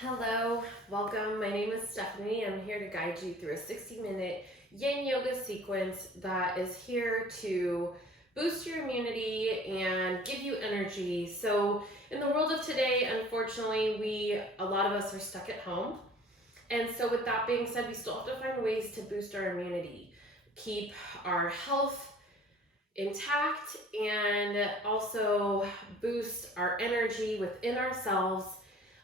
Hello, welcome. My name is Stephanie. I'm here to guide you through a 60-minute yin yoga sequence that is here to boost your immunity and give you energy. So, in the world of today, unfortunately, a lot of us are stuck at home. And so, with that being said, we still have to find ways to boost our immunity, keep our health intact, and also boost our energy within ourselves,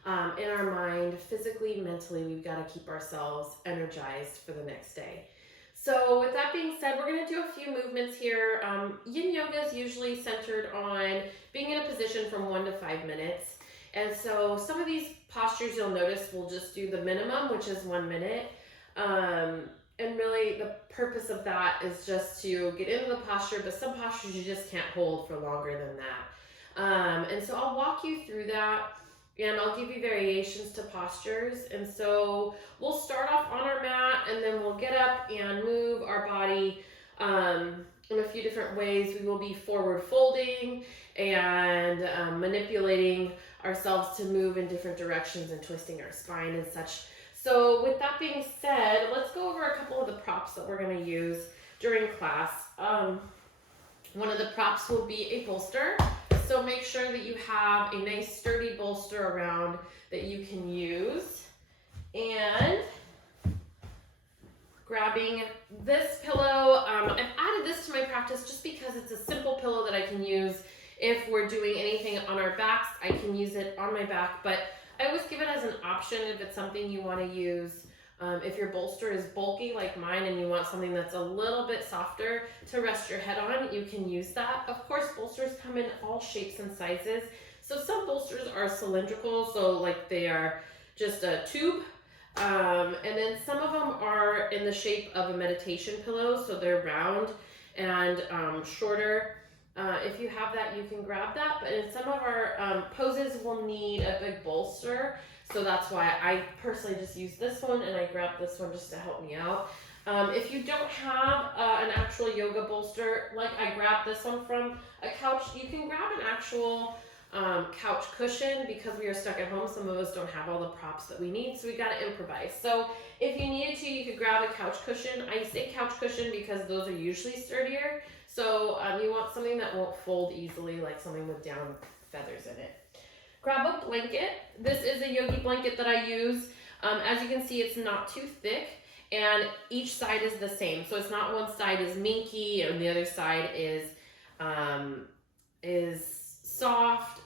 in our mind, physically, mentally. We've got to keep ourselves energized for the next day. So, with that being said, we're going to do a few movements here. Yin yoga is usually centered on being in a position from 1 to 5 minutes. And so, some of these postures you'll notice will just do the minimum, which is 1 minute. And really, the purpose of that is just to get into the posture, but some postures you just can't hold for longer than that. And so, I'll walk you through that. And I'll give you variations to postures. And so we'll start off on our mat, and then we'll get up and move our body in a few different ways. We will be forward folding and manipulating ourselves to move in different directions and twisting our spine and such. So with that being said, let's go over a couple of the props that we're going to use during class. One of the props will be a bolster. So make sure that you have a nice sturdy bolster around that you can use. And grabbing this pillow, I've added this to my practice just because it's a simple pillow that I can use if we're doing anything on our backs. I can use it on my back, but I always give it as an option if it's something you want to use. If your bolster is bulky like mine and you want something that's a little bit softer to rest your head on, you can use that. Of course, bolsters come in all shapes and sizes. So some bolsters are cylindrical, so like they are just a tube. And then some of them are in the shape of a meditation pillow, so they're round and shorter. If you have that, you can grab that. But in some of our poses, we'll need a big bolster. So that's why I personally just use this one, and I grabbed this one just to help me out. If you don't have an actual yoga bolster, like I grabbed this one from a couch, you can grab an actual couch cushion. Because we are stuck at home, some of us don't have all the props that we need, so we got to improvise. So if you needed to, you could grab a couch cushion. I say couch cushion because those are usually sturdier. So you want something that won't fold easily, like something with down feathers in it. Grab a blanket. This is a yogi blanket that I use. As you can see, it's not too thick, and each side is the same. So it's not one side is minky and the other side is soft.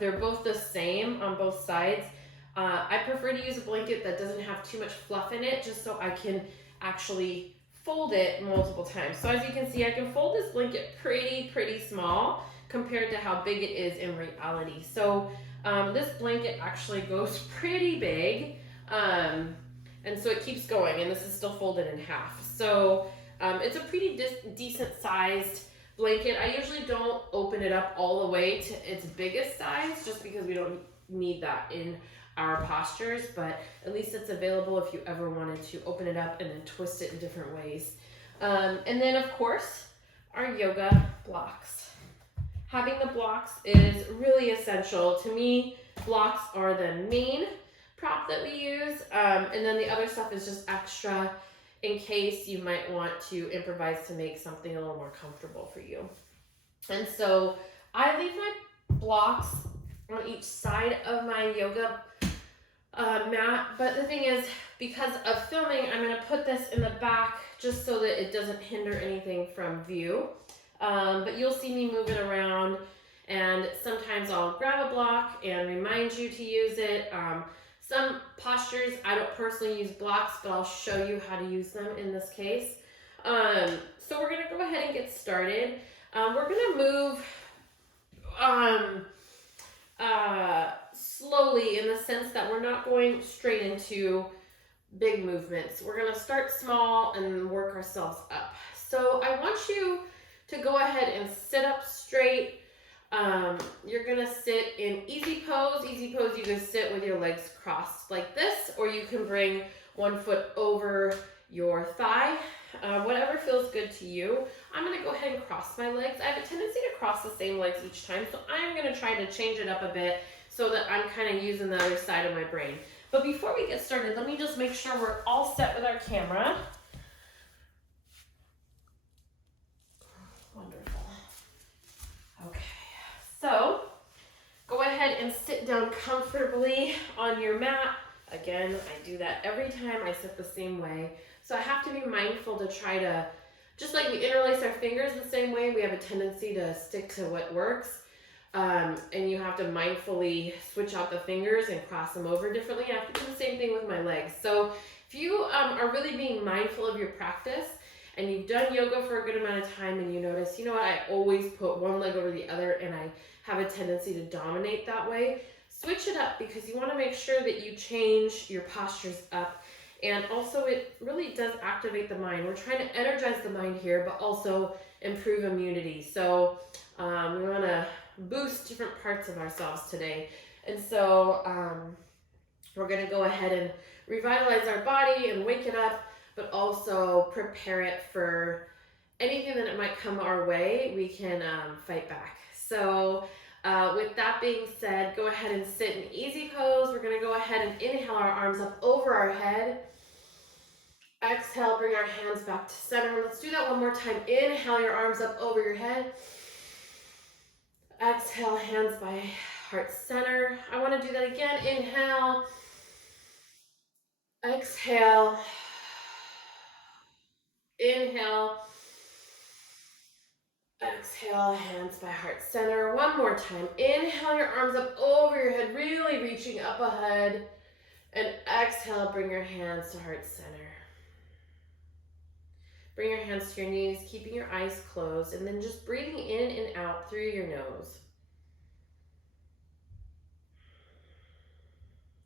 They're both the same on both sides. I prefer to use a blanket that doesn't have too much fluff in it, just so I can actually fold it multiple times. So as you can see, I can fold this blanket pretty small compared to how big it is in reality. So this blanket actually goes pretty big, and so it keeps going, and this is still folded in half. So it's a pretty decent sized blanket. I usually don't open it up all the way to its biggest size, just because we don't need that in our postures, but at least it's available if you ever wanted to open it up and then twist it in different ways. And then of course, our yoga blocks. Having the blocks is really essential. To me, blocks are the main prop that we use, and then the other stuff is just extra in case you might want to improvise to make something a little more comfortable for you. And so I leave my blocks on each side of my yoga mat, but the thing is, because of filming, I'm going to put this in the back just so that it doesn't hinder anything from view. But you'll see me move it around, and sometimes I'll grab a block and remind you to use it. Some postures, I don't personally use blocks, but I'll show you how to use them in this case. So we're going to go ahead and get started. We're going to move slowly, in the sense that we're not going straight into big movements. We're going to start small and work ourselves up. So I want you to go ahead and sit up straight. You're gonna sit in easy pose. Easy pose, you can sit with your legs crossed like this, or you can bring one foot over your thigh, whatever feels good to you. I'm gonna go ahead and cross my legs. I have a tendency to cross the same legs each time, so I'm gonna try to change it up a bit so that I'm kind of using the other side of my brain. But before we get started, let me just make sure we're all set with our camera. Wonderful. Okay, so go ahead and sit down comfortably on your mat. Again, I do that every time. I sit the same way. So I have to be mindful to try to, just like we interlace our fingers the same way, we have a tendency to stick to what works. And you have to mindfully switch out the fingers and cross them over differently. I have to do the same thing with my legs. So if you are really being mindful of your practice and you've done yoga for a good amount of time and you notice, you know what, I always put one leg over the other and I have a tendency to dominate that way, switch it up, because you want to make sure that you change your postures up. And also it really does activate the mind. We're trying to energize the mind here, but also improve immunity. So we want to boost different parts of ourselves today. And so we're going to go ahead and revitalize our body and wake it up, but also prepare it for anything that it might come our way. We can fight back. So with that being said, go ahead and sit in easy pose. We're going to go ahead and inhale our arms up over our head. Exhale, bring our hands back to center. Let's do that one more time. Inhale your arms up over your head. Exhale, hands by heart center. I want to do that again. Inhale. Exhale. Inhale. Exhale, hands by heart center. One more time. Inhale your arms up over your head, really reaching up ahead. And exhale, bring your hands to heart center. Bring your hands to your knees, keeping your eyes closed, and then just breathing in and out through your nose.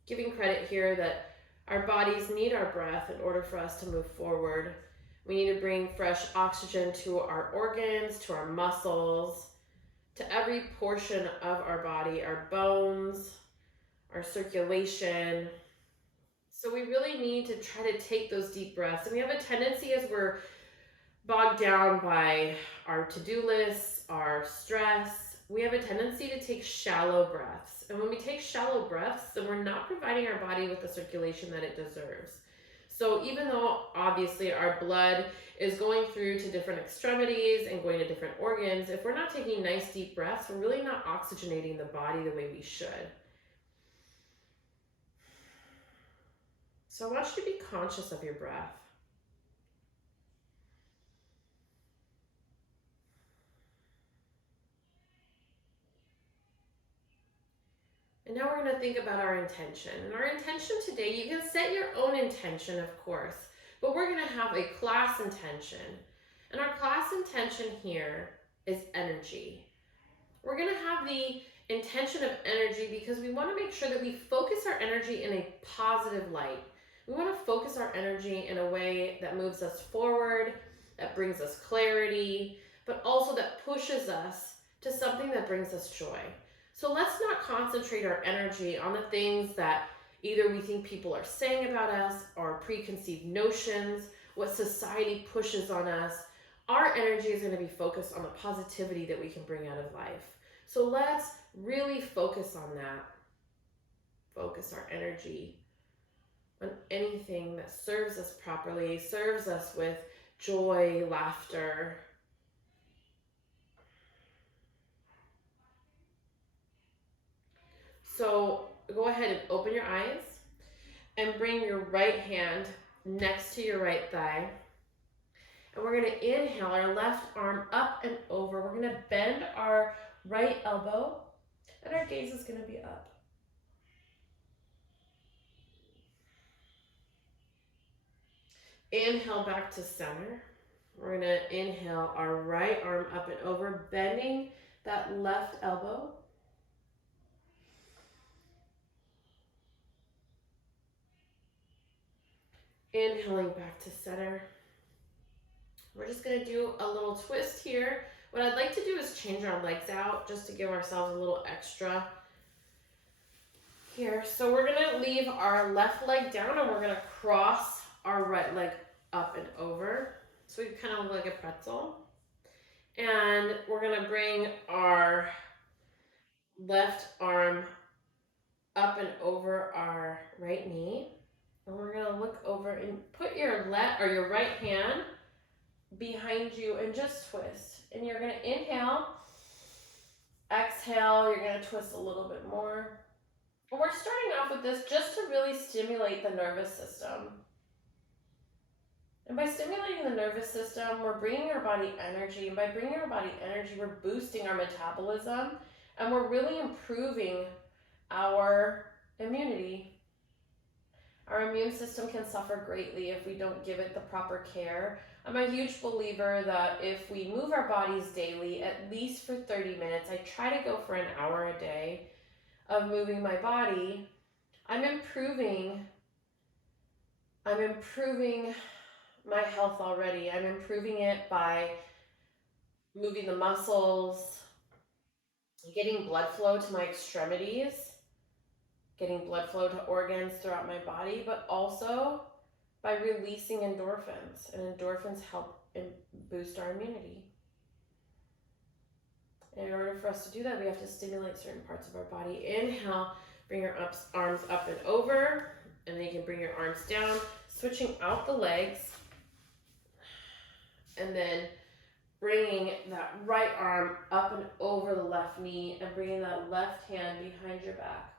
Giving credit here that our bodies need our breath in order for us to move forward. We need to bring fresh oxygen to our organs, to our muscles, to every portion of our body, our bones, our circulation. So we really need to try to take those deep breaths. And we have a tendency, as we're bogged down by our to-do lists, our stress, we have a tendency to take shallow breaths. And when we take shallow breaths, then we're not providing our body with the circulation that it deserves. So even though obviously our blood is going through to different extremities and going to different organs, if we're not taking nice deep breaths, we're really not oxygenating the body the way we should. So I want you to be conscious of your breath. And now we're going to think about our intention. And our intention today, you can set your own intention, of course, but we're going to have a class intention. And our class intention here is energy. We're going to have the intention of energy because we want to make sure that we focus our energy in a positive light. We want to focus our energy in a way that moves us forward, that brings us clarity, but also that pushes us to something that brings us joy. So let's not concentrate our energy on the things that either we think people are saying about us, or preconceived notions, what society pushes on us. Our energy is going to be focused on the positivity that we can bring out of life. So let's really focus on that. Focus our energy on anything that serves us properly, serves us with joy, laughter. So go ahead and open your eyes and bring your right hand next to your right thigh. And we're going to inhale our left arm up and over. We're going to bend our right elbow and our gaze is going to be up. Inhale back to center. We're going to inhale our right arm up and over, bending that left elbow. Inhaling back to center. We're just going to do a little twist here. What I'd like to do is change our legs out just to give ourselves a little extra here. So we're going to leave our left leg down and we're going to cross our right leg up and over. So we kind of look like a pretzel. And we're going to bring our left arm up and over our right knee. And we're gonna look over and put your left or your right hand behind you and just twist. And you're gonna inhale, exhale, you're gonna twist a little bit more. And we're starting off with this just to really stimulate the nervous system. And by stimulating the nervous system, we're bringing our body energy. And by bringing our body energy, we're boosting our metabolism. And we're really improving our immunity. Our immune system can suffer greatly if we don't give it the proper care. I'm a huge believer that if we move our bodies daily, at least for 30 minutes, I try to go for an hour a day of moving my body, I'm improving my health already. I'm improving it by moving the muscles, getting blood flow to my extremities, getting blood flow to organs throughout my body, but also by releasing endorphins. And endorphins help boost our immunity. And in order for us to do that, we have to stimulate certain parts of our body. Inhale, bring your arms up and over, and then you can bring your arms down, switching out the legs, and then bringing that right arm up and over the left knee and bringing that left hand behind your back.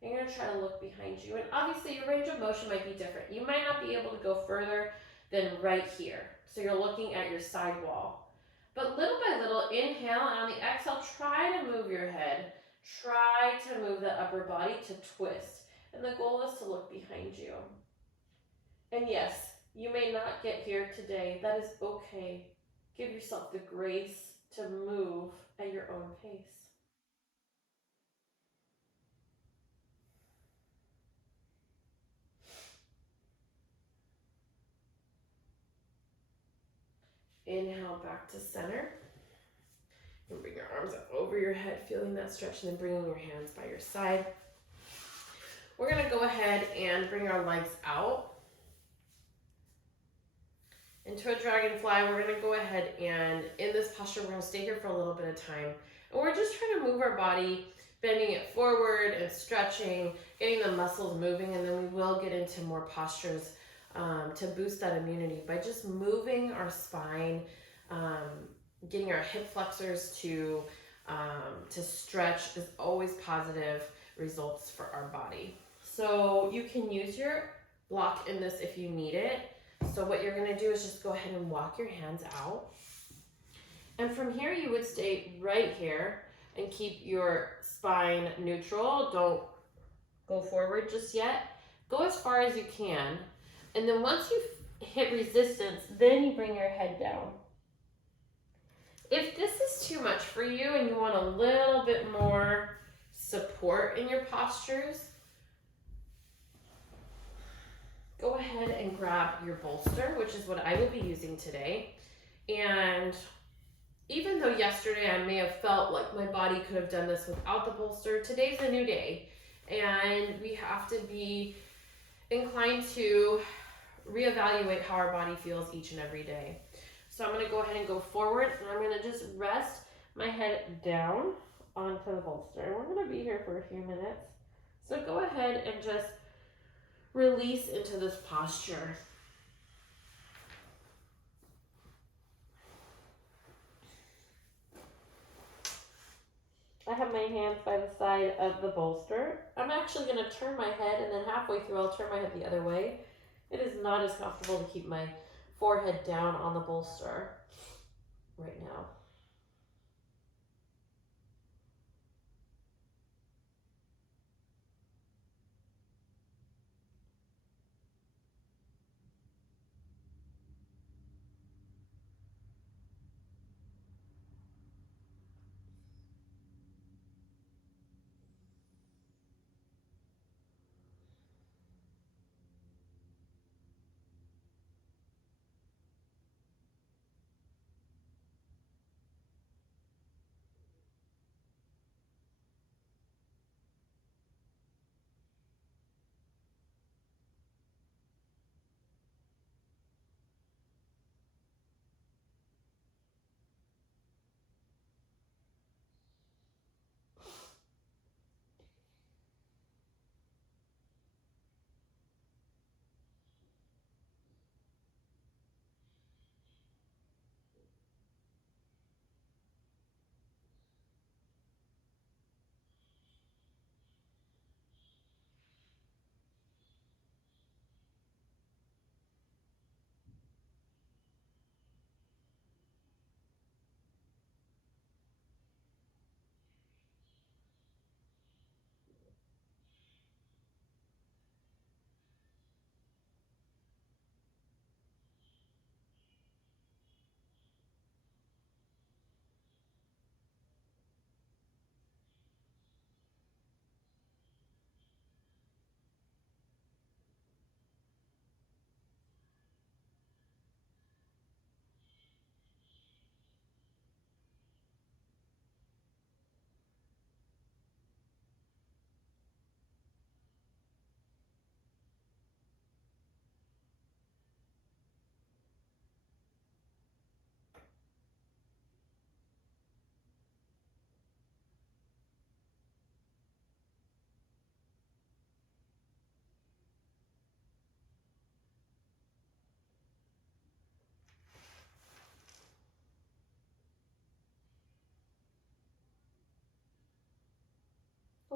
You're going to try to look behind you. And obviously your range of motion might be different. You might not be able to go further than right here. So you're looking at your side wall. But little by little, inhale, and on the exhale, try to move your head. Try to move the upper body to twist. And the goal is to look behind you. And yes, you may not get here today. That is okay. Give yourself the grace to move at your own pace. Inhale back to center. And bring your arms up over your head, feeling that stretch, and then bringing your hands by your side. We're going to go ahead and bring our legs out. Into a dragonfly, we're going to go ahead and in this posture, we're going to stay here for a little bit of time. And we're just trying to move our body, bending it forward and stretching, getting the muscles moving, and then we will get into more postures to boost that immunity by just moving our spine, getting our hip flexors to stretch is always positive results for our body. So you can use your block in this if you need it. So what you're going to do is just go ahead and walk your hands out. And from here, you would stay right here and keep your spine neutral. Don't go forward just yet. Go as far as you can. And then once you've hit resistance, then you bring your head down. If this is too much for you and you want a little bit more support in your postures, go ahead and grab your bolster, which is what I will be using today. And even though yesterday I may have felt like my body could have done this without the bolster, today's a new day. And we have to be inclined to reevaluate how our body feels each and every day. So I'm going to go ahead and go forward, and I'm going to just rest my head down onto the bolster. And we're going to be here for a few minutes. So go ahead and just release into this posture. I have my hands by the side of the bolster. I'm actually going to turn my head, and then halfway through I'll turn my head the other way. It is not as comfortable to keep my forehead down on the bolster right now.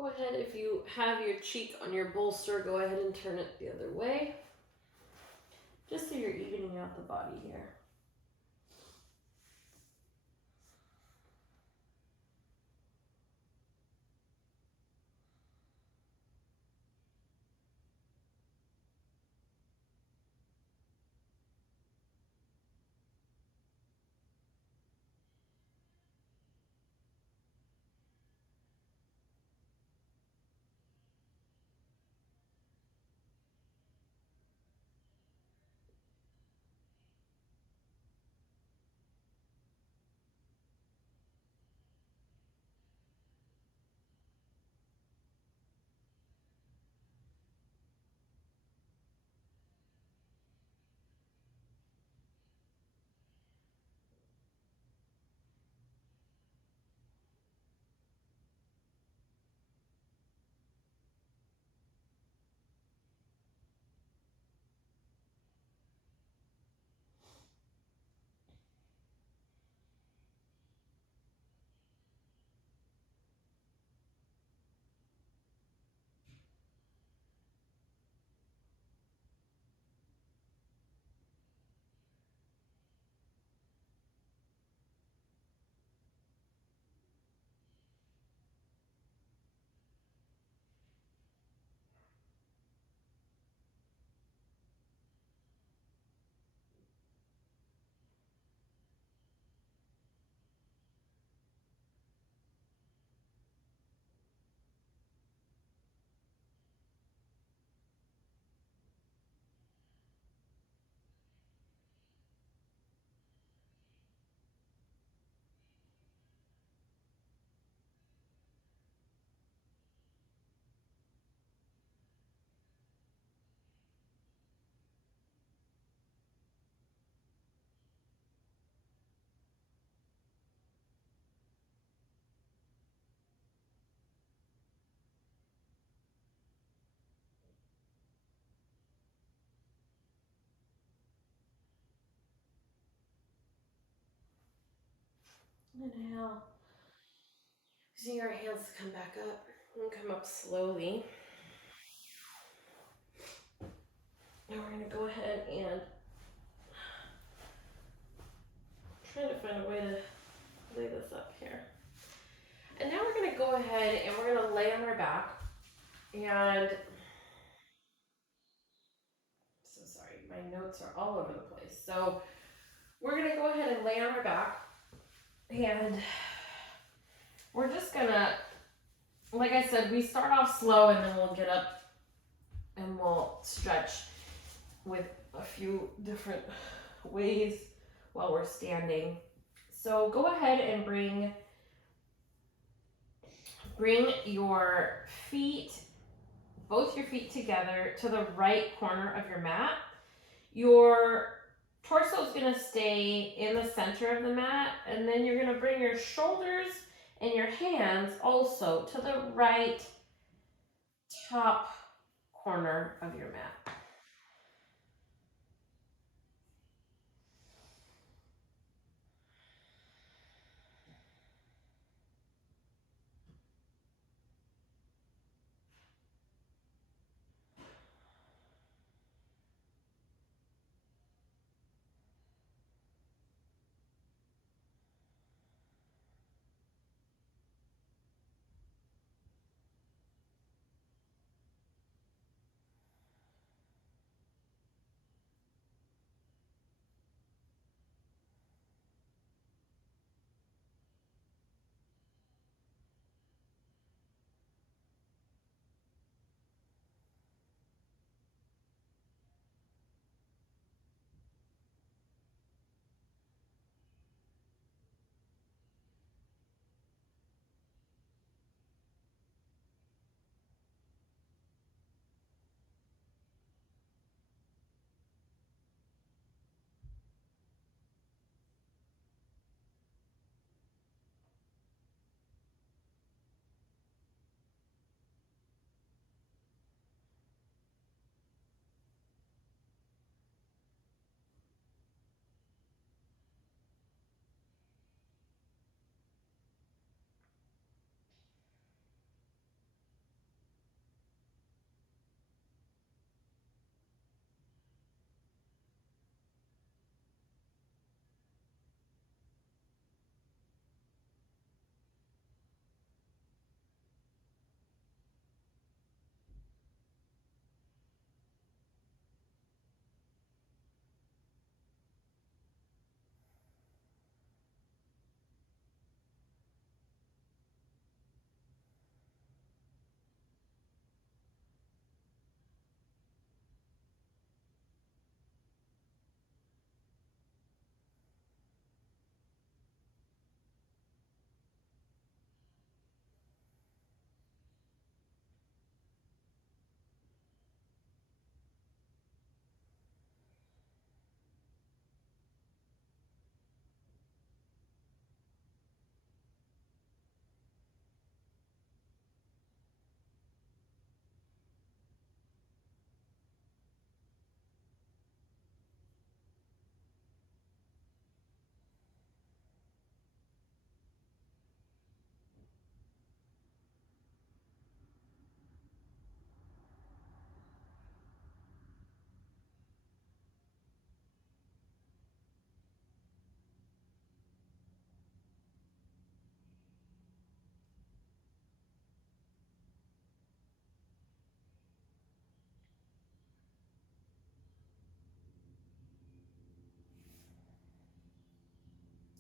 Go ahead, if you have your cheek on your bolster, go ahead and turn it the other way. Just so you're evening out the body here. Inhale. Using your hands to come back up and come up slowly. Now we're going to go ahead and try to find a way to lay this up here. And now we're going to go ahead and we're going to lay on our back. And so sorry, my notes are all over the place. So we're going to go ahead and lay on our back. And we're just going to, like I said, we start off slow and then we'll get up and we'll stretch with a few different ways while we're standing. So go ahead and bring your feet, both your feet together to the right corner of your mat. Your torso is going to stay in the center of the mat, and then you're going to bring your shoulders and your hands also to the right top corner of your mat.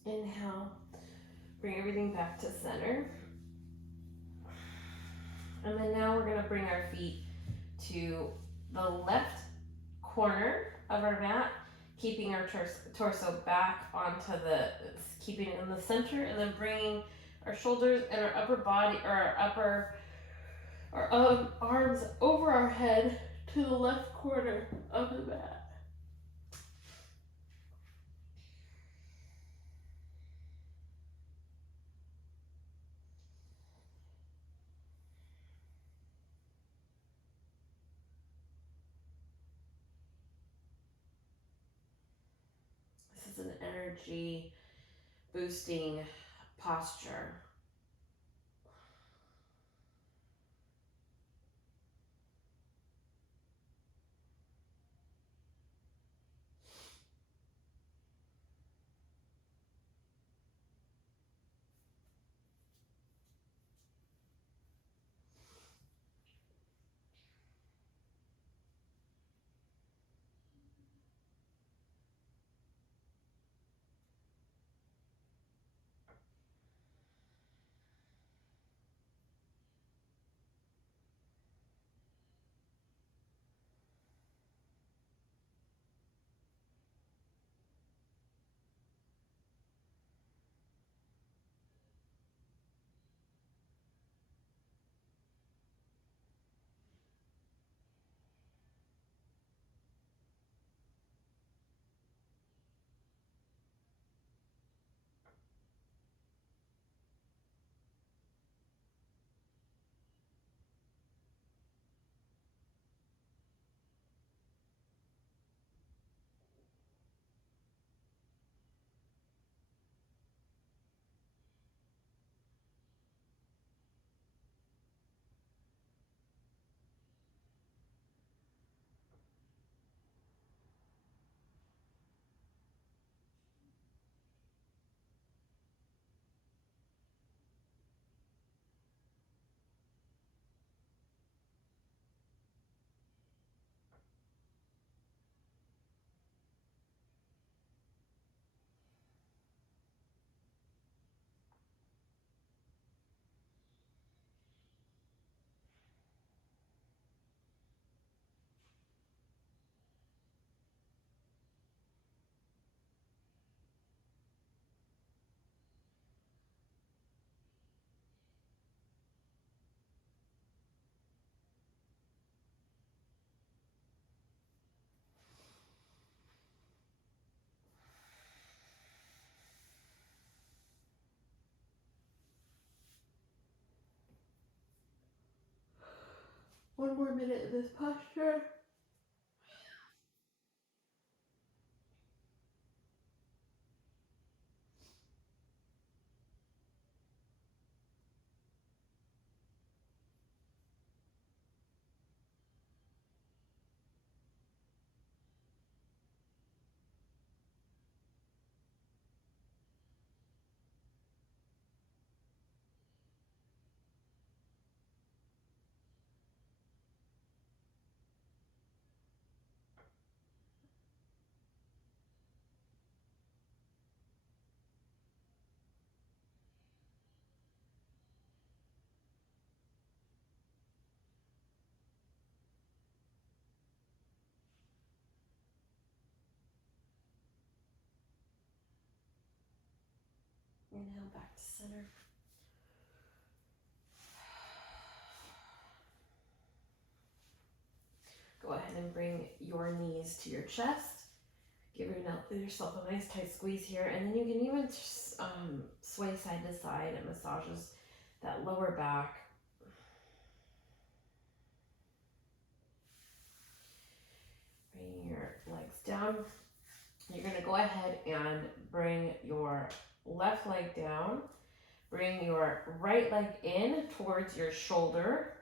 Inhale, bring everything back to center. And then now we're gonna bring our feet to the left corner of our mat, keeping our torso back onto keeping it in the center, and then bringing our shoulders and our upper body, or our arms over our head to the left corner of the mat. This is an energy boosting posture. One more minute in this posture. Inhale back to center. Go ahead and bring your knees to your chest. Give yourself a nice tight squeeze here, and then you can even sway side to side. It massages that lower back. Bringing your legs down. You're going to go ahead and bring your left leg down. Bring your right leg in towards your shoulder.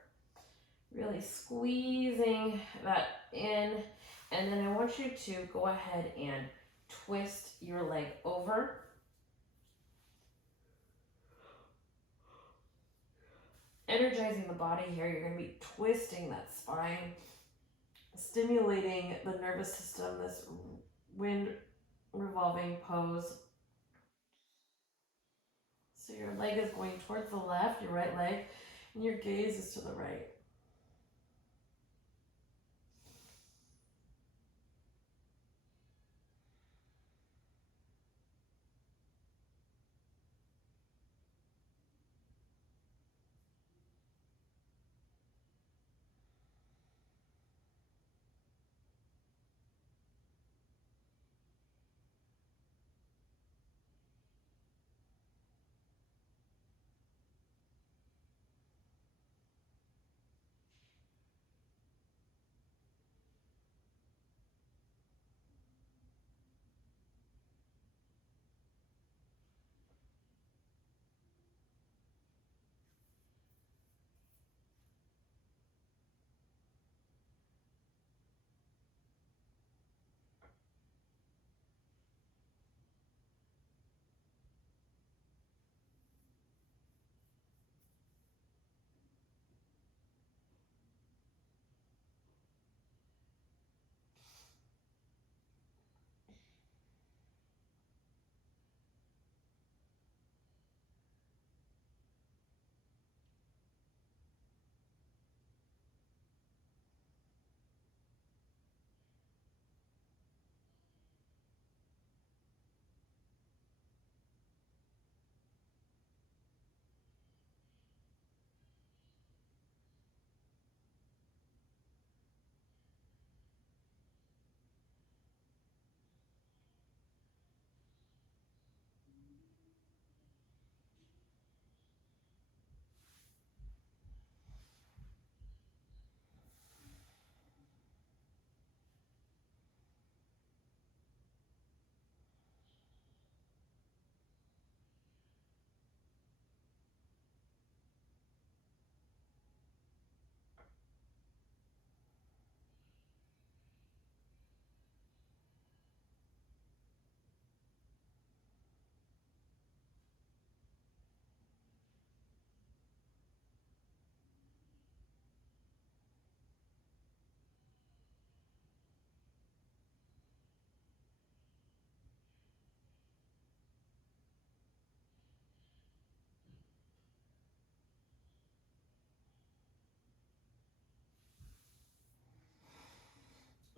Really squeezing that in. And then I want you to go ahead and twist your leg over. Energizing the body here. You're going to be twisting that spine, stimulating the nervous system, this wind revolving pose. So your leg is going towards the left, your right leg, and your gaze is to the right.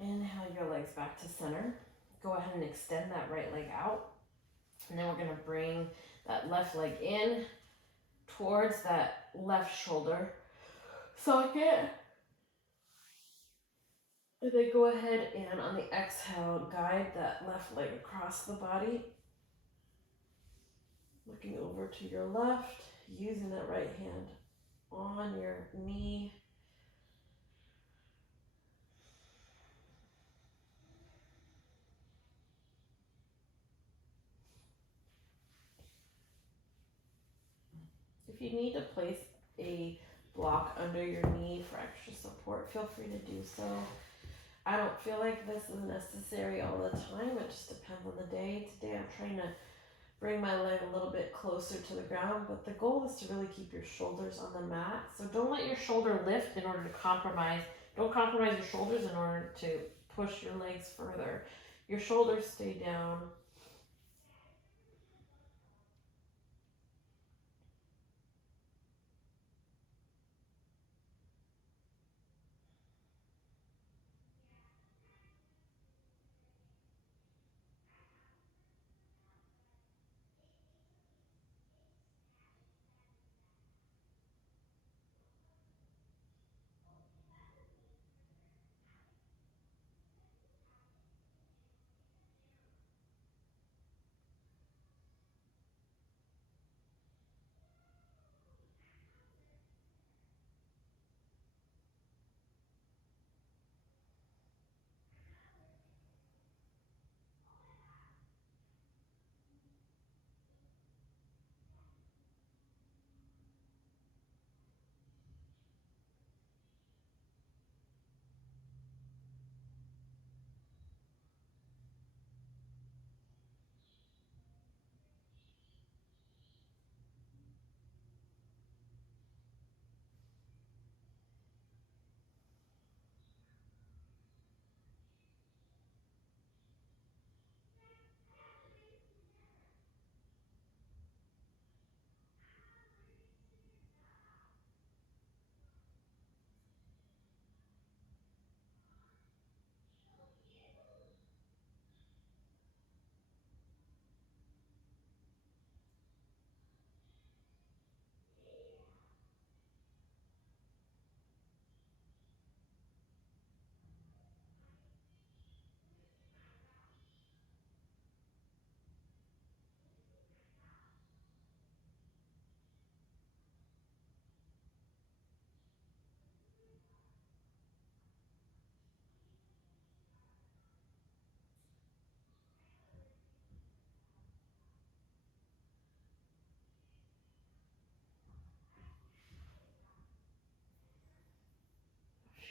Inhale your legs back to center. Go ahead and extend that right leg out. And then we're gonna bring that left leg in towards that left shoulder socket. And then go ahead and on the exhale, guide that left leg across the body. Looking over to your left, using that right hand on your knee. If you need to place a block under your knee for extra support, feel free to do so. I don't feel like this is necessary all the time. It just depends on the day. Today I'm trying to bring my leg a little bit closer to the ground, but the goal is to really keep your shoulders on the mat. So don't let your shoulder lift in order to compromise. Don't compromise your shoulders in order to push your legs further. Your shoulders stay down.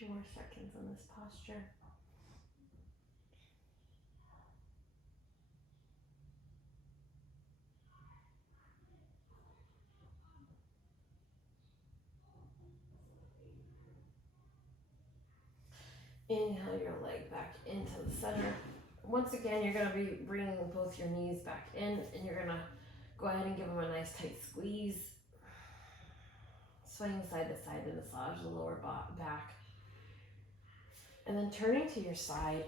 few more seconds in this posture. Inhale your leg back into the center. Once again, you're going to be bringing both your knees back in, and you're going to go ahead and give them a nice tight squeeze. Swaying side to side to massage the lower back. And then turning to your side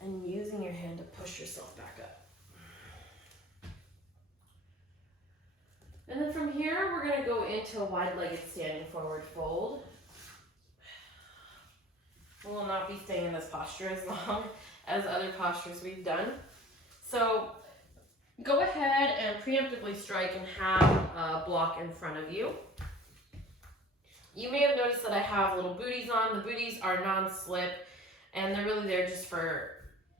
and using your hand to push yourself back up. And then from here, we're going to go into a wide-legged standing forward fold. We will not be staying in this posture as long as other postures we've done. So go ahead and preemptively strike and have a block in front of you. You may have noticed that I have little booties on. The booties are non-slip, and they're really there just for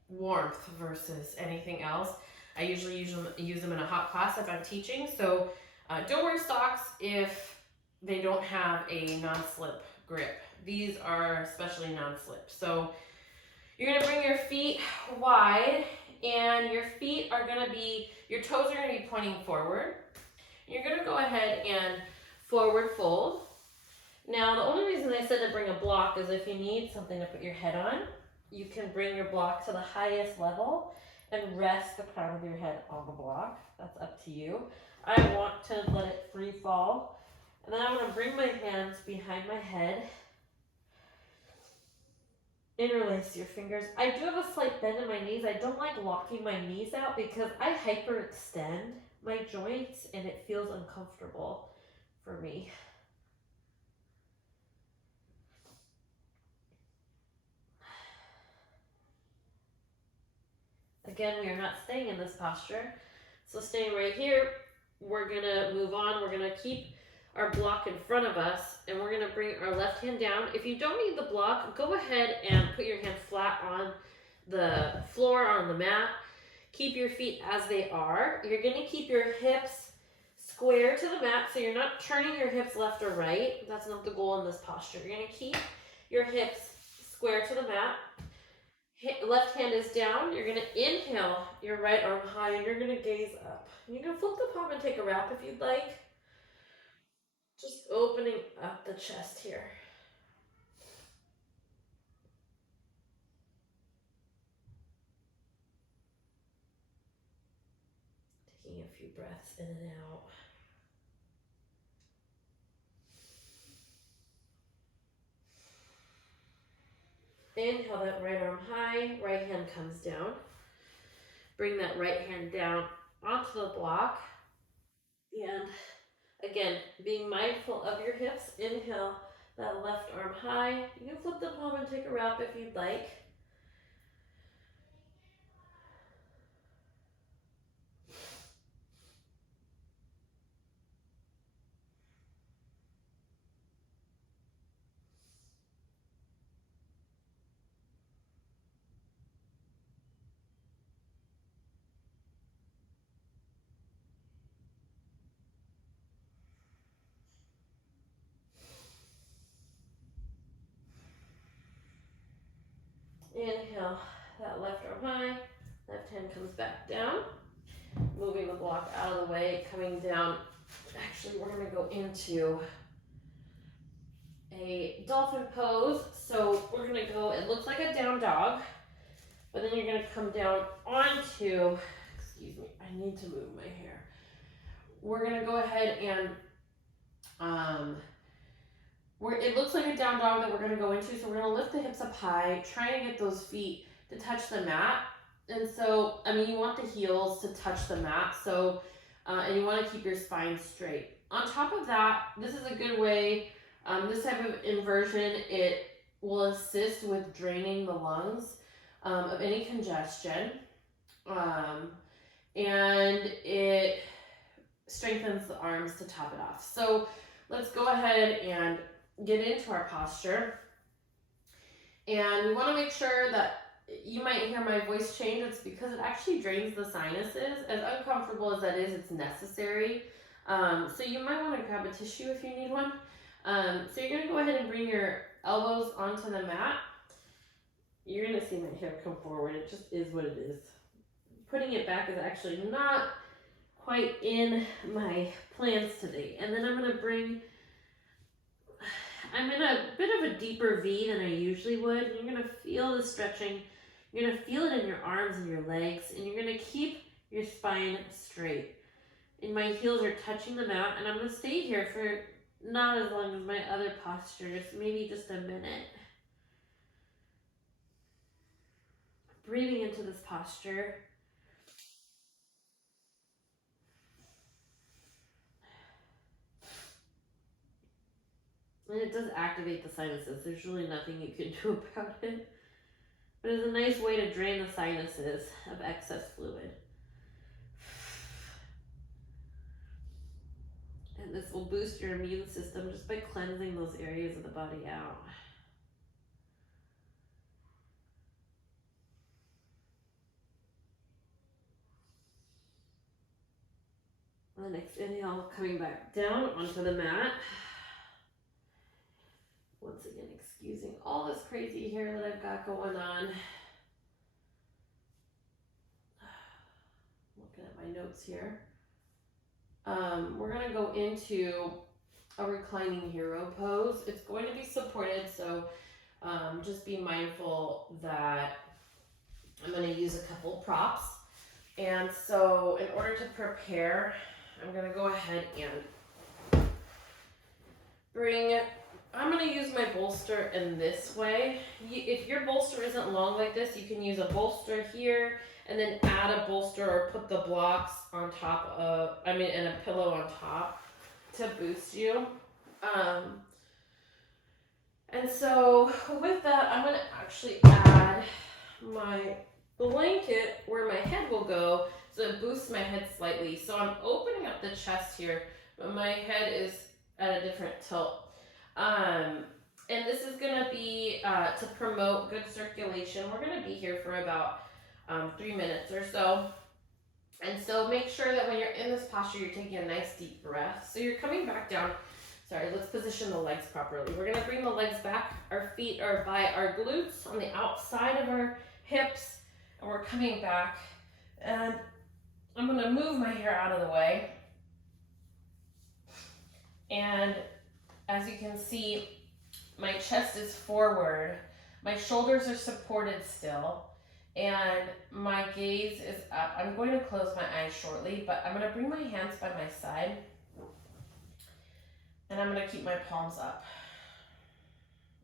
warmth versus anything else. I usually use them in a hot class if I'm teaching, so don't wear socks if they don't have a non-slip grip. These are especially non-slip. So you're going to bring your feet wide, and your feet are going to be, your toes are going to be pointing forward. You're going to go ahead and forward fold. Now, the only reason I said to bring a block is if you need something to put your head on, you can bring your block to the highest level and rest the crown of your head on the block. That's up to you. I want to let it free fall. And then I'm going to bring my hands behind my head. Interlace your fingers. I do have a slight bend in my knees. I don't like locking my knees out because I hyperextend my joints and it feels uncomfortable for me. Again, we are not staying in this posture. So staying right here, we're gonna move on. We're gonna keep our block in front of us, and we're gonna bring our left hand down. If you don't need the block, go ahead and put your hand flat on the floor, on the mat. Keep your feet as they are. You're gonna keep your hips square to the mat, so you're not turning your hips left or right. That's not the goal in this posture. You're gonna keep your hips square to the mat. Left hand is down. You're going to inhale your right arm high, and you're going to gaze up. You can flip the palm and take a wrap if you'd like. Just opening up the chest here. Taking a few breaths in and out. Inhale that right arm high, right hand comes down. Bring that right hand down onto the block. And again, being mindful of your hips, inhale that left arm high. You can flip the palm and take a wrap if you'd like. Inhale that left arm high, left hand comes back down. Moving the block out of the way, coming down. Actually, we're going to go into a dolphin pose. So we're going to go, it looks like a down dog, but then you're going to come down onto, excuse me, I need to move my hair. We're going to go ahead and, it looks like a down dog that we're going to go into. So we're going to lift the hips up high, trying to get those feet to touch the mat. And so, I mean, you want the heels to touch the mat. So, and you want to keep your spine straight. On top of that, this is a good way, this type of inversion, it will assist with draining the lungs of any congestion. And it strengthens the arms to top it off. So let's go ahead and get into our posture. And we want to make sure that you might hear my voice change. It's because it actually drains the sinuses. As uncomfortable as that is, it's necessary. So you might want to grab a tissue if you need one. So you're going to go ahead and bring your elbows onto the mat. You're gonna see my hair come forward. It just is what it is. Putting it back is actually not quite in my plans today. And then I'm in a bit of a deeper V than I usually would. You're gonna feel the stretching. You're gonna feel it in your arms and your legs, and you're gonna keep your spine straight. And my heels are touching the mat, and I'm gonna stay here for not as long as my other postures, maybe just a minute. Breathing into this posture. And it does activate the sinuses. There's really nothing you can do about it. But it's a nice way to drain the sinuses of excess fluid. And this will boost your immune system just by cleansing those areas of the body out. And the next inhale, coming back down onto the mat. Once again, excusing all this crazy hair that I've got going on. Looking at my notes here. We're gonna go into a reclining hero pose. It's going to be supported, so just be mindful that I'm gonna use a couple props. And so in order to prepare, I'm gonna go ahead and I'm gonna use my bolster in this way. If your bolster isn't long like this, you can use a bolster here and then add a bolster or put the blocks on top of, and a pillow on top to boost you. And so with that, I'm gonna actually add my blanket where my head will go, so it boosts my head slightly. So I'm opening up the chest here, but my head is at a different tilt. And this is gonna be to promote good circulation. We're gonna be here for about 3 minutes or so. And so make sure that when you're in this posture, you're taking a nice deep breath. So you're coming back down. Sorry, let's position the legs properly. We're gonna bring the legs back. Our feet are by our glutes on the outside of our hips. And we're coming back. And I'm gonna move my hair out of the way. And as you can see, my chest is forward. My shoulders are supported still. And my gaze is up. I'm going to close my eyes shortly, but I'm going to bring my hands by my side. And I'm going to keep my palms up.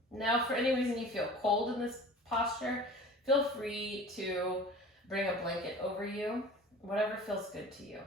Now, for any reason you feel cold in this posture, feel free to bring a blanket over you, whatever feels good to you.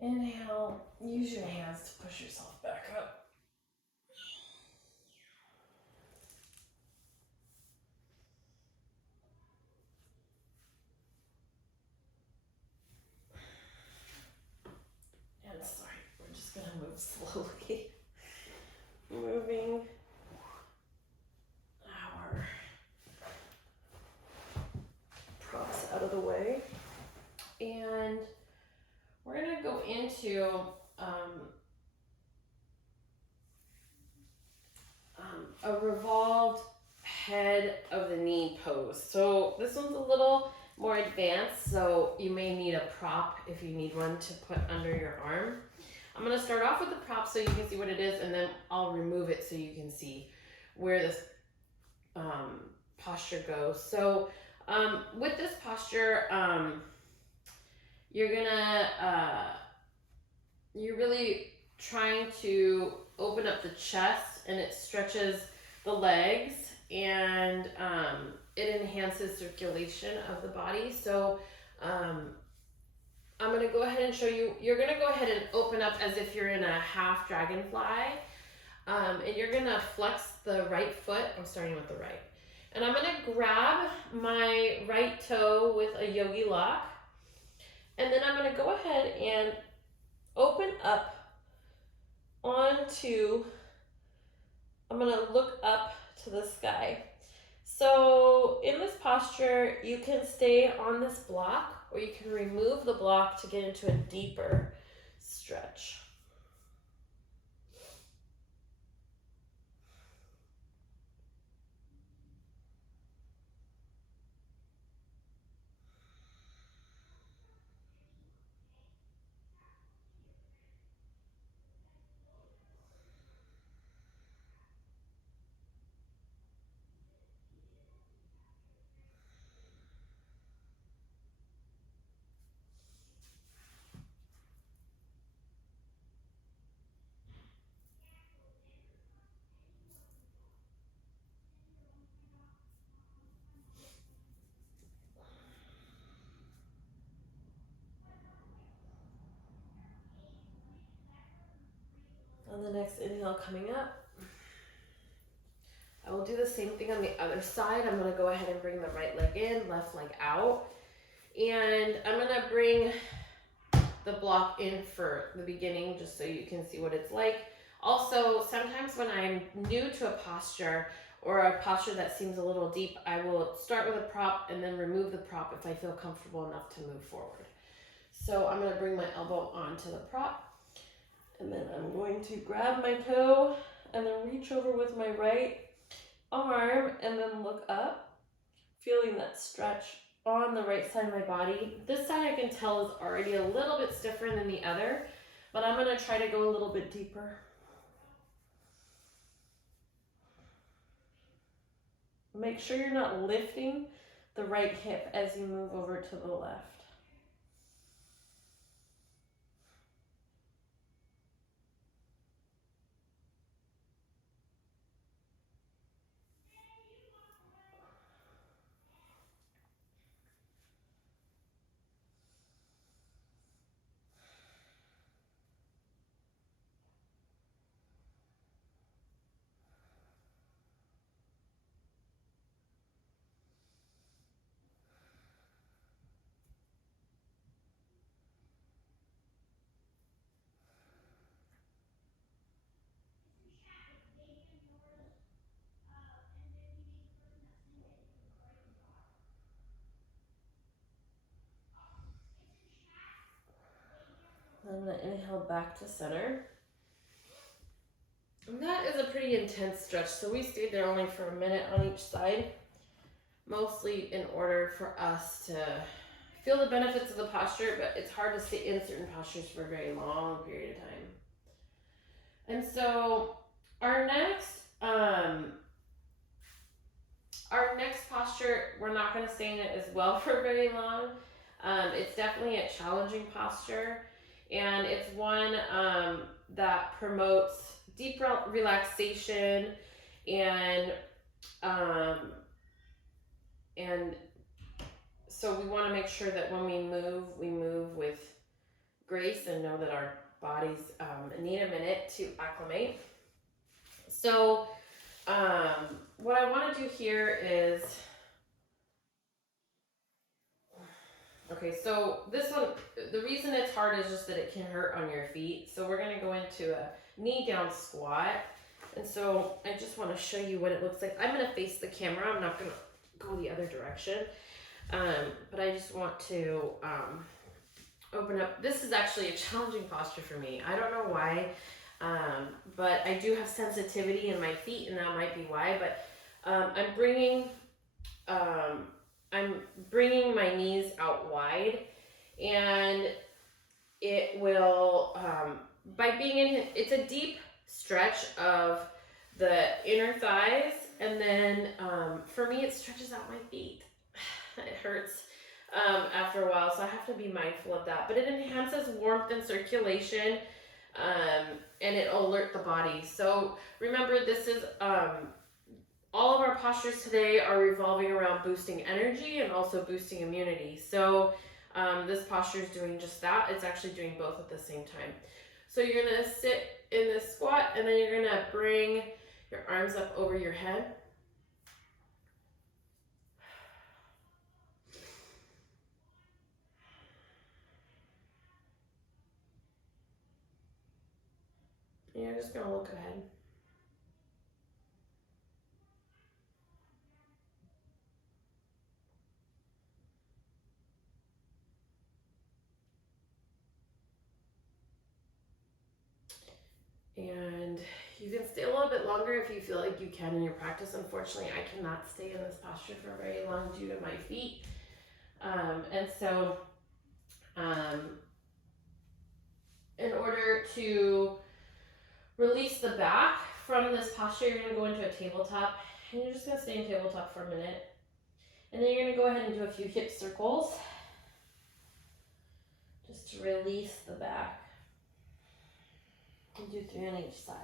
Inhale, use your hands to push yourself back up. And sorry, we're just gonna move slowly. Moving our props out of the way. And we're gonna go into a revolved head of the knee pose. So this one's a little more advanced, so you may need a prop if you need one to put under your arm. I'm gonna start off with the prop so you can see what it is, and then I'll remove it so you can see where this posture goes. So with this posture, you're really trying to open up the chest, and it stretches the legs, and it enhances circulation of the body. So I'm gonna go ahead and show you. You're gonna go ahead and open up as if you're in a half dragonfly, and you're gonna flex the right foot. I'm starting with the right. And I'm gonna grab my right toe with a yogi lock, and then I'm gonna go ahead and open up onto, I'm gonna look up to the sky. So in this posture, you can stay on this block, or you can remove the block to get into a deeper stretch. On the next inhale coming up, I will do the same thing on the other side. I'm gonna go ahead and bring the right leg in, left leg out. And I'm gonna bring the block in for the beginning just so you can see what it's like. Also, sometimes when I'm new to a posture or a posture that seems a little deep, I will start with a prop and then remove the prop if I feel comfortable enough to move forward. So I'm gonna bring my elbow onto the prop, and then I'm going to grab my toe and then reach over with my right arm and then look up, feeling that stretch on the right side of my body. This side I can tell is already a little bit stiffer than the other, but I'm gonna try to go a little bit deeper. Make sure you're not lifting the right hip as you move over to the left. I'm gonna inhale back to center. And that is a pretty intense stretch, so we stayed there only for a minute on each side, mostly in order for us to feel the benefits of the posture, but it's hard to stay in certain postures for a very long period of time. And so our next posture, we're not going to stay in it as well for very long. It's definitely a challenging posture, and it's one that promotes deep relaxation and so we want to make sure that when we move with grace and know that our bodies need a minute to acclimate. So what I want to do here is, okay, so this one, the reason it's hard is just that it can hurt on your feet. So we're going to go into a knee down squat. And so I just want to show you what it looks like. I'm going to face the camera. I'm not going to go the other direction. But I just want to open up. This is actually a challenging posture for me. I don't know why, but I do have sensitivity in my feet, and that might be why. But I'm bringing my knees out wide, and it will by being in. It's a deep stretch of the inner thighs, and then for me, it stretches out my feet. It hurts after a while, so I have to be mindful of that. But it enhances warmth and circulation, and it'll alert the body. So remember, this is all of our postures today are revolving around boosting energy and also boosting immunity. So this posture is doing just that. It's actually doing both at the same time. So you're gonna sit in this squat, and then you're gonna bring your arms up over your head. And you're just gonna look ahead. And you can stay a little bit longer if you feel like you can in your practice. Unfortunately, I cannot stay in this posture for very long due to my feet. And so in order to release the back from this posture, you're gonna go into a tabletop, and you're just gonna stay in tabletop for a minute. And then you're gonna go ahead and do a few hip circles, just to release the back. And do 3 on each side.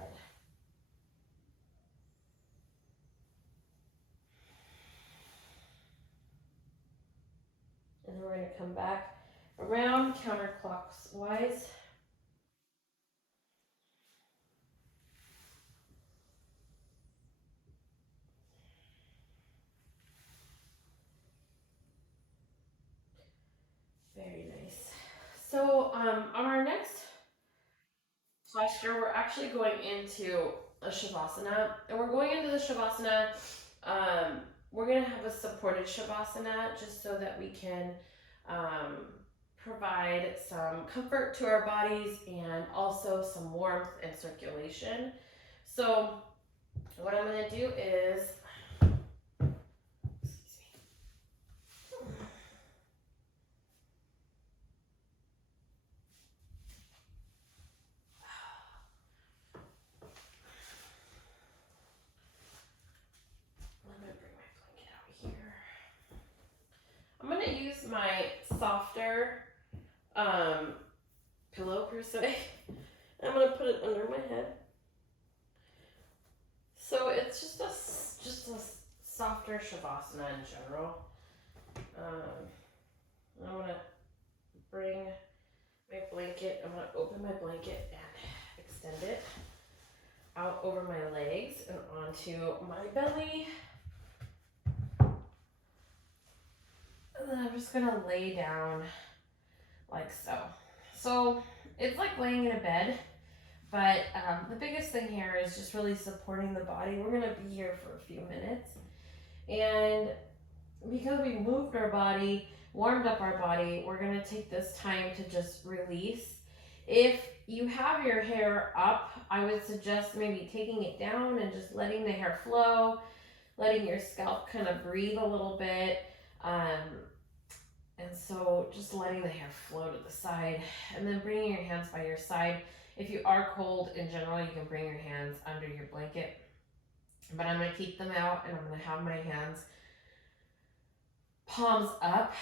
And then we're gonna come back around counterclockwise. Very nice. So on our next posture, we're actually going into a Shavasana. And we're going into the Shavasana, we're going to have a supported Shavasana just so that we can provide some comfort to our bodies and also some warmth and circulation. So what I'm going to do is, I'm going to use my softer pillow per se. I'm going to put it under my head. So it's just a softer Shavasana in general. I'm going to bring my blanket, I'm going to open my blanket and extend it out over my legs and onto my belly. And then I'm just going to lay down like so. So it's like laying in a bed, but the biggest thing here is just really supporting the body. We're going to be here for a few minutes. And because we moved our body, warmed up our body, we're going to take this time to just release. If you have your hair up, I would suggest maybe taking it down and just letting the hair flow, letting your scalp kind of breathe a little bit. And so just letting the hair flow to the side, and then bringing your hands by your side. If you are cold in general, you can bring your hands under your blanket. But I'm going to keep them out, and I'm going to have my hands palms up.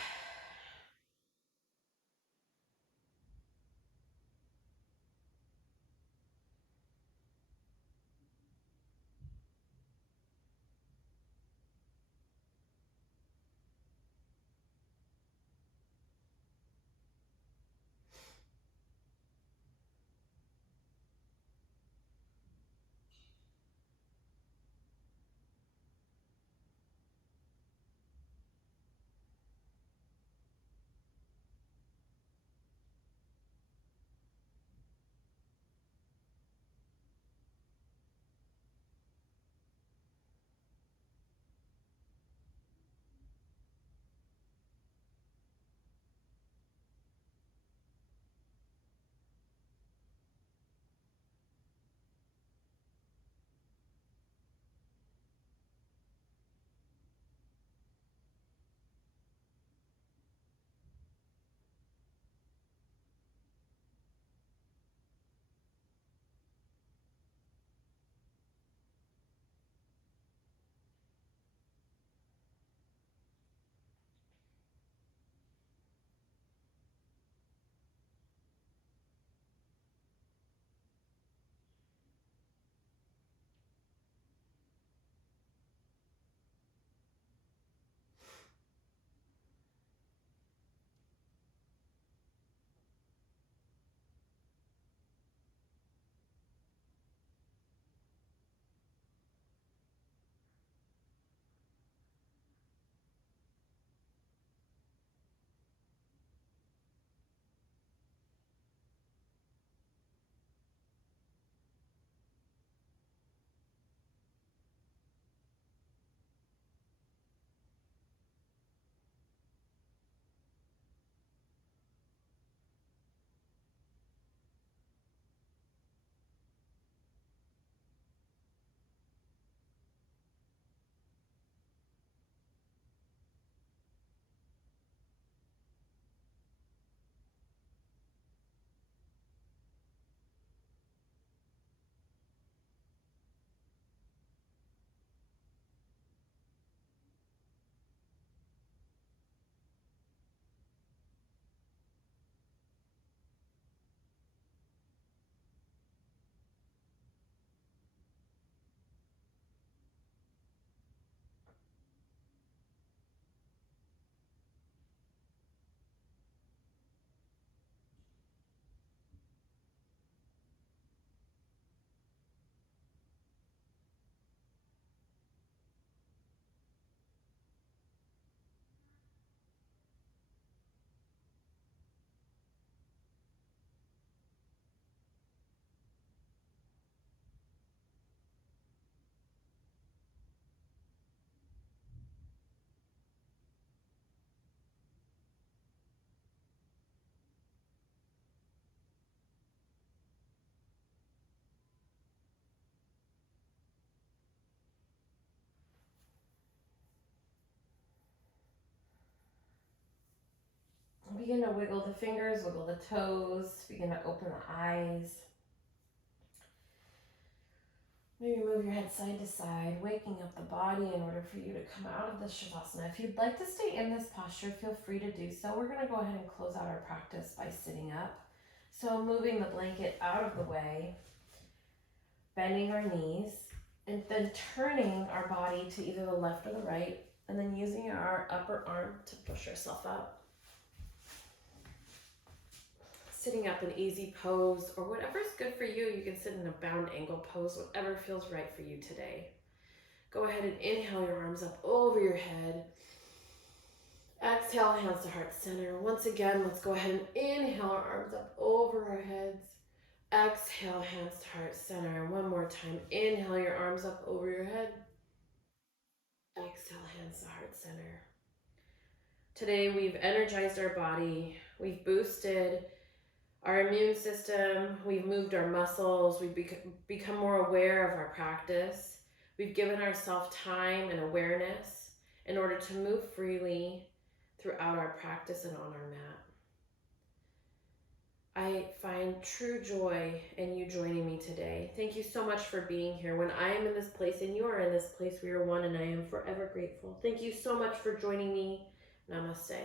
begin to wiggle the fingers, wiggle the toes, begin to open the eyes. Maybe move your head side to side, waking up the body in order for you to come out of the Shavasana. If you'd like to stay in this posture, feel free to do so. We're going to go ahead and close out our practice by sitting up. So moving the blanket out of the way, bending our knees, and then turning our body to either the left or the right, and then using our upper arm to push ourselves up. Sitting up in easy pose, or whatever's good for you. You can sit in a bound angle pose, whatever feels right for you today. Go ahead and inhale your arms up over your head. Exhale, hands to heart center. Once again, let's go ahead and inhale our arms up over our heads. Exhale, hands to heart center. And one more time, inhale your arms up over your head. Exhale, hands to heart center. Today we've energized our body. We've boosted our immune system, we've moved our muscles, we've become more aware of our practice. We've given ourselves time and awareness in order to move freely throughout our practice and on our mat. I find true joy in you joining me today. Thank you so much for being here. When I am in this place and you are in this place, we are one, and I am forever grateful. Thank you so much for joining me. Namaste.